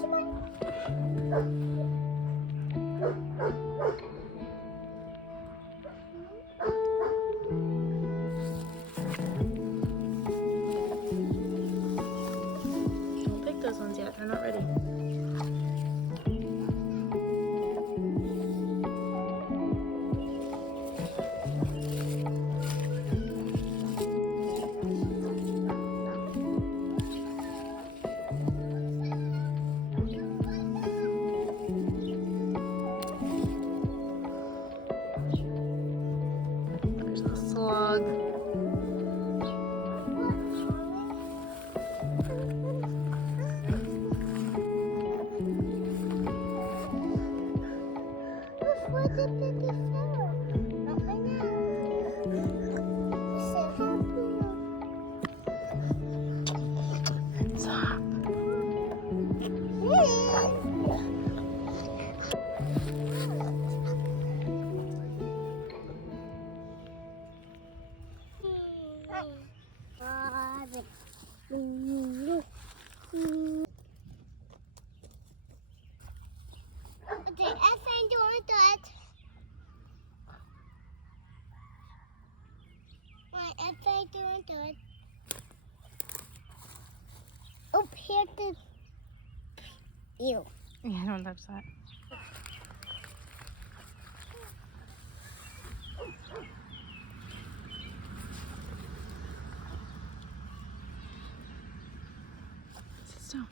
Don't pick those ones yet, they're not ready. There's a slug. Stop. Up here to you. Yeah, don't touch that. Sit still.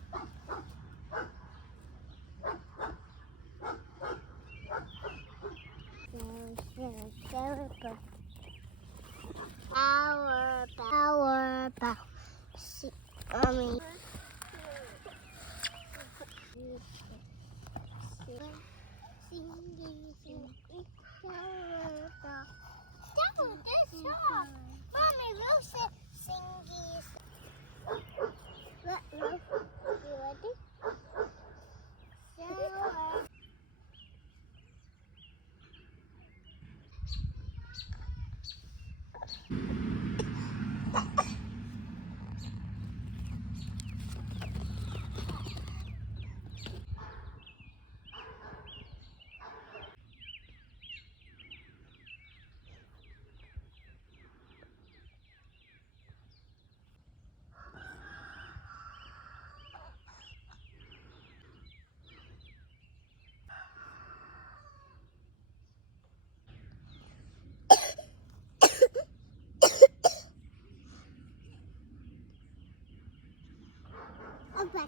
Our bow. Mommy. Mommy, we'll say singies. Look, you ready? Okay.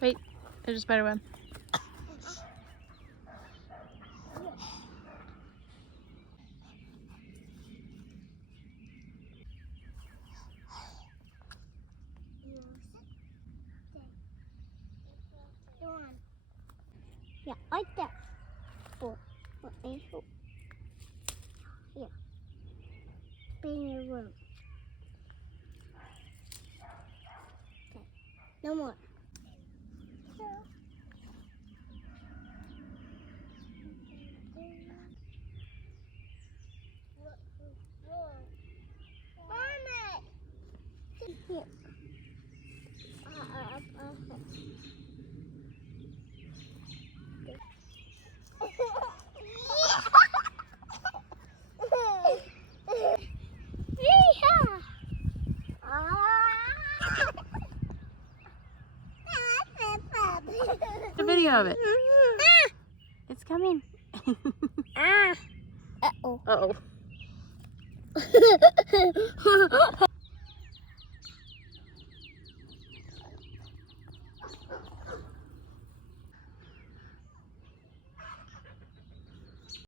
Wait, there's a spider web. Yeah, like that. Oh, let me show. Yeah. Be in your room. Okay. No more. Here. A video of it. It's coming. Uh-oh. Uh-oh.